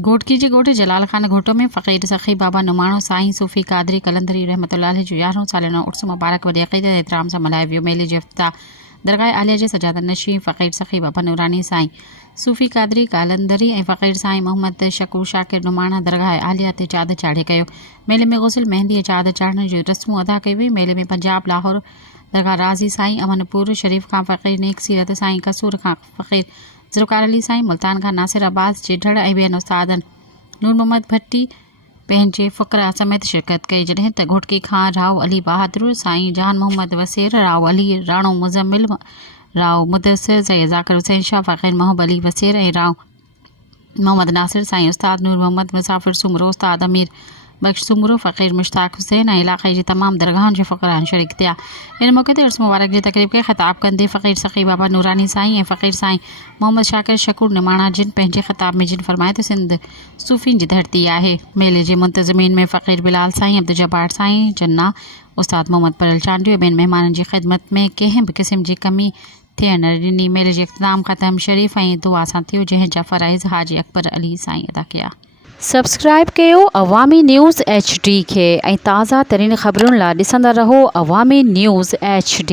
घोटकी जी ॻोठ जलाल खान घोटो में फ़क़ीर सखी बाबा नुमाणो साईं सूफ़ी क़ादरी कलंदरी रहमतुल्लाह अलैह जो 11हों सालिनो उर्स मुबारक वॾी अक़ीदत ऐं एतिराम सां मल्हायो वियो। मेले जो इफ़्तिताह दरगाह आलिया जे सजादत नशीं फ़क़ीर सखी बाबा नूरानी साईं सूफ़ी क़ादरी कलंदरी ऐं फ़क़ीर साईं मोहम्मद शकूर शाकिर नुमाणा दरगाह आलिया ते चाद चाढ़े कयो। मेले में गुस्ल मेहंदी ऐं चाद चाढ़ण जूं रस्मूं अदा कई वई। मेले में पंजाब लाहौर दरगाह राज़ी साईं अमनपुर शरीफ़ खां फ़क़ीर नेक सीरत साईं कसूर खां फ़क़ीर ज़ुल्फ़कार अली साईं मुल्तान खां नासिर अब्बास जेठड़ ऐं ॿियनि उस्तादनि नूर मोहम्मद भट्टी पंहिंजे फ़ुक़रा समेत शिरकत कई। जॾहिं त घोटकी खां राव अली बहादुर साईं जहान मोहम्मद वसेर राव अली राणो मुज़म्मिल राव मुदस्सिर सैयद ज़ाकिर हुसैन शाह फ़क़ीर महबूब अली वसेर ऐं राव मोहम्मद नासिर साईं उस्ताद नूर मोहम्मद मुसाफ़िर सुमरो उस्ताद अमीर बख्श सुमरो फ़क़ीर मुश्ताक हुसैन ऐं इलाक़े जी तमामु दरगाहनि जे फ़ुक़रान शरीक थिया। इन मौक़े ते उर्स मुबारक जी तक़रीब खे ख़िताब कंदे फ़क़ीर सखी बाबा नूरानी साईं ऐं फ़क़ीर साईं मोहम्मद शाकिर शकूर निमाणा जिन पंहिंजे ख़िताब में जिन फरमाए त सिंध सूफ़ीन जी धरती आहे। मेले जे मुंतज़मीन में फ़क़ीर बिलाल साईं अब्दुल जब्बार साईं जन्ना उस्ताद मोहम्मद परल चांडियो ॿियनि महिमाननि जी ख़िदमत में कंहिं बि क़िस्म जी कमी थियण न ॾिनी। मेले जो इख़्तिताम ख़तम शरीफ़ ऐं दुआ सां थियो जंहिं जा फ़राइज़ हाजी अकबर अली साईं अदा कया। सब्सक्राइब कयो अवामी न्यूज़ HD खे ऐं ताज़ा तरीन ख़बरुनि लाइ ॾिसंदा रहो अवामी न्यूज़ HD।